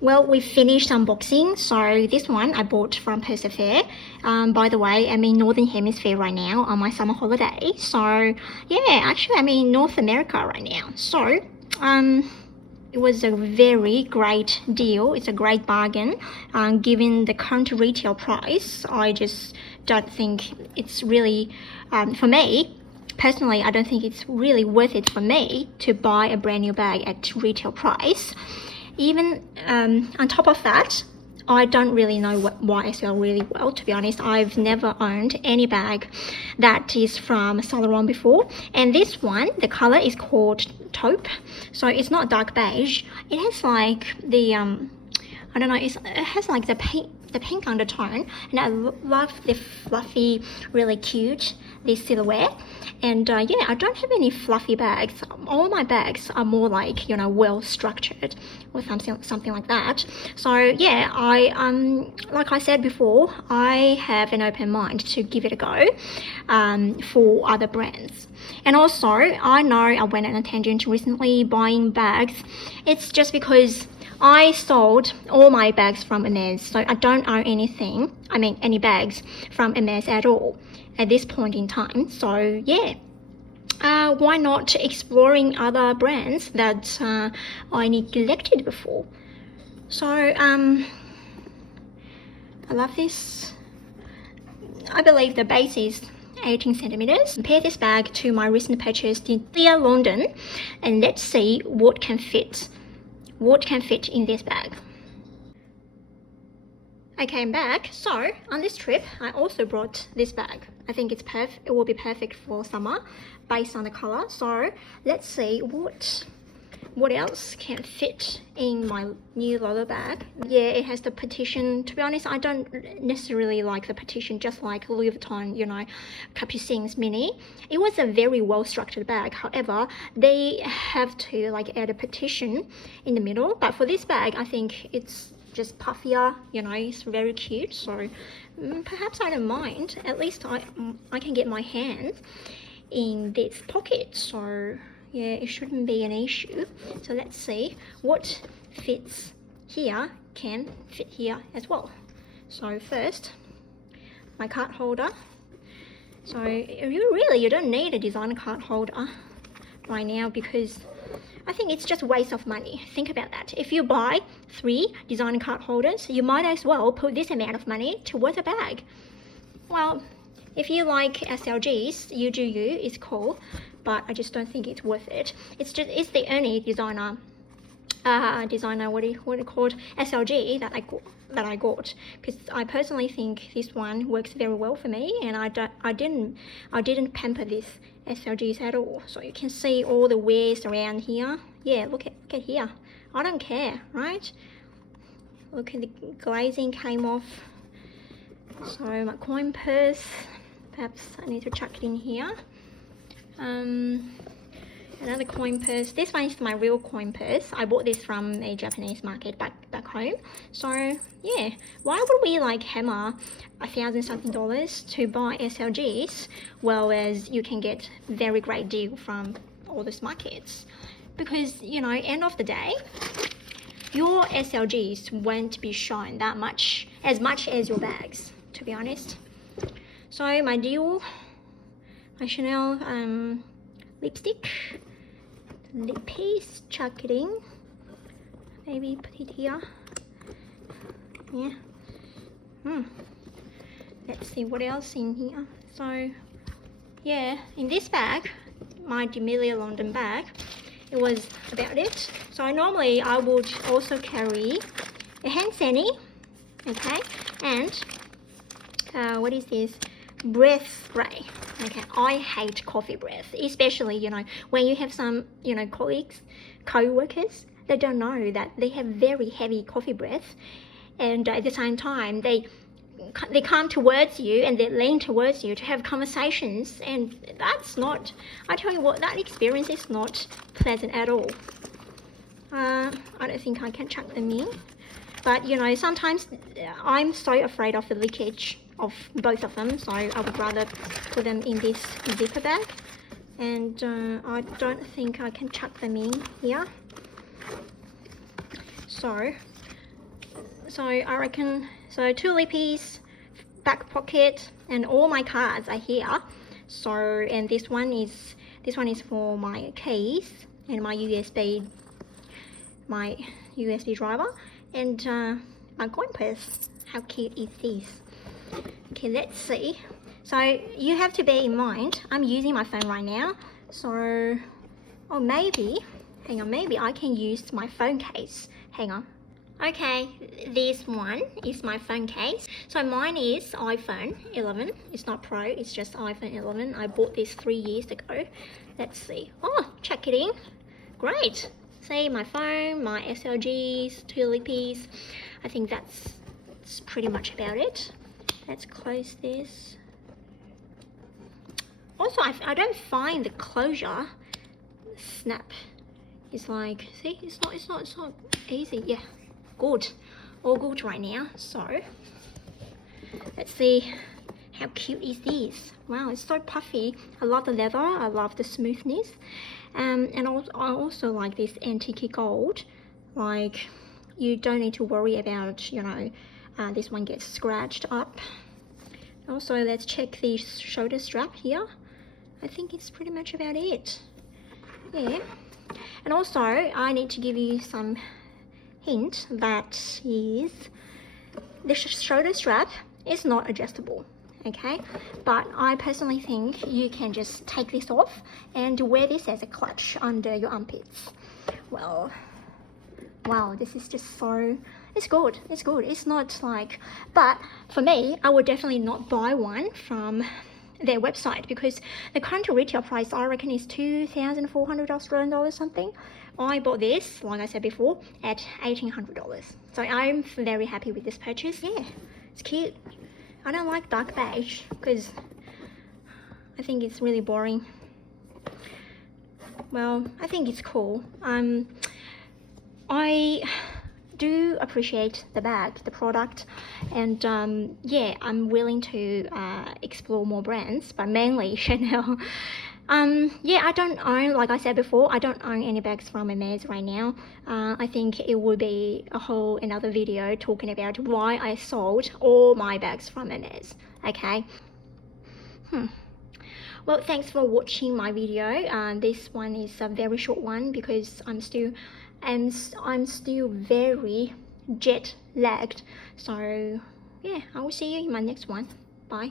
Well, we finished unboxing. So this one I bought from Persefair. By the way, I'm in Northern Hemisphere right now on my summer holiday. So yeah, actually I'm in North America right now. So it was a very great deal. It's a great bargain. Given the current retail price, I just don't think it's really, for me, personally, I don't think it's really worth it for me to buy a brand new bag at retail price. Even on top of that, I don't really know what YSL really well, to be honest. I've never owned any bag that is from Saint Laurent before. And this one, the color is called taupe. So it's not dark beige. It has like the, I don't know, it has like the pink undertone. And I love the fluffy, really cute, this silhouette. And yeah, I don't have any fluffy bags. All my bags are more like, you know, well structured or something like that. So yeah, like I said before, I have an open mind to give it a go for other brands. And also, I know I went on a tangent recently buying bags. It's just because I sold all my bags from Hermes, so I don't own any bags from Hermes at all at this point in time. So yeah, why not exploring other brands that I neglected before? So I love this. I believe the base is 18 centimeters. Compare this bag to my recent purchase in London, and let's see what can fit in this bag. Okay, I'm back. So on this trip, I also brought this bag. I think it will be perfect for summer based on the color. So let's see what else can fit in my new LOULOU bag. Yeah, it has the petition. To be honest, I don't necessarily like the petition, just like Louis Vuitton, you know, Capucin's mini. It was a very well structured bag. However, they have to like add a petition in the middle. But for this bag, I think it's just puffier, you know, it's very cute. So perhaps I don't mind. At least I can get my hands in this pocket. So yeah, it shouldn't be an issue. So let's see what fits here can fit here as well. So first, my card holder. So you don't need a designer card holder right now, because I think it's just a waste of money. Think about that. If you buy 3 designer card holders, you might as well put this amount of money towards a bag. Well, if you like SLGs, you do you, it's cool, but I just don't think it's worth it. It's the only designer what do you call it, SLG that I got, because I personally think this one works very well for me, and I didn't pamper this SLGs at all. So you can see all the wears around here. Yeah, look at here. I don't care, right? Look at the glazing came off. So my coin purse, perhaps I need to chuck it in here. Another coin purse. This one is my real coin purse. I bought this from a Japanese market back home. So yeah, why would we like hammer $1,000 something to buy SLGs, well, as you can get very great deal from all those markets? Because, you know, end of the day, your SLGs won't be shown that much as your bags, to be honest. So my deal, my Chanel lipstick, lip piece, chuck it in, maybe put it here. Yeah. Let's see what else in here. So yeah, in this bag, my D'Amelio London bag, it was about it. So normally I would also carry a hand sani, okay, and what is this? Breath spray. Okay, I hate coffee breath, especially, you know, when you have some, you know, co-workers, they don't know that they have very heavy coffee breath, and at the same time they come towards you and they lean towards you to have conversations, and that's not, I tell you what, that experience is not pleasant at all. I don't think I can chuck them in, but you know, sometimes I'm so afraid of the leakage of both of them, so I would rather put them in this zipper bag, and I don't think I can chuck them in here. So So I reckon, so 2 lippies, back pocket, and all my cards are here. So, and this one is for my case and my USB driver, and my coin purse. How cute is this? Okay, let's see. So you have to bear in mind, I'm using my phone right now. So, oh maybe, hang on, maybe I can use my phone case. Hang on. Okay, this one is my phone case. So mine is iPhone 11. It's not Pro, it's just iPhone 11. I bought this 3 years ago. Let's see. Oh, check it in. Great. See my phone, my SLGs, 2 lippies. I think that's pretty much about it. Let's close this. Also, I don't find the closure snap. It's like, see, it's not easy. Yeah, good, all good right now. So let's see, how cute is this? Wow, it's so puffy. I love the leather, I love the smoothness, and I also like this antique gold. Like, you don't need to worry about, you know, this one gets scratched up. Also, let's check the shoulder strap here. I think it's pretty much about it. Yeah. And also, I need to give you some hint that is the shoulder strap is not adjustable, okay? But I personally think you can just take this off and wear this as a clutch under your armpits. Well, wow, this is just so, it's good, it's good. It's not like, but for me, I would definitely not buy one from their website, because the current retail price, I reckon, is 2,400 Australian dollars something. I bought this, like I said before, at $1,800. So I'm very happy with this purchase. Yeah, it's cute. I don't like dark beige because I think it's really boring. Well, I think it's cool. I do appreciate the bag, the product, and yeah, I'm willing to explore more brands, but mainly Chanel. Yeah, I don't own, like I said before, I don't own any bags from Hermes right now. I think it would be a whole another video talking about why I sold all my bags from Hermes. Okay. Well, thanks for watching my video. This one is a very short one because I'm still very jet lagged. So yeah, I will see you in my next one. Bye.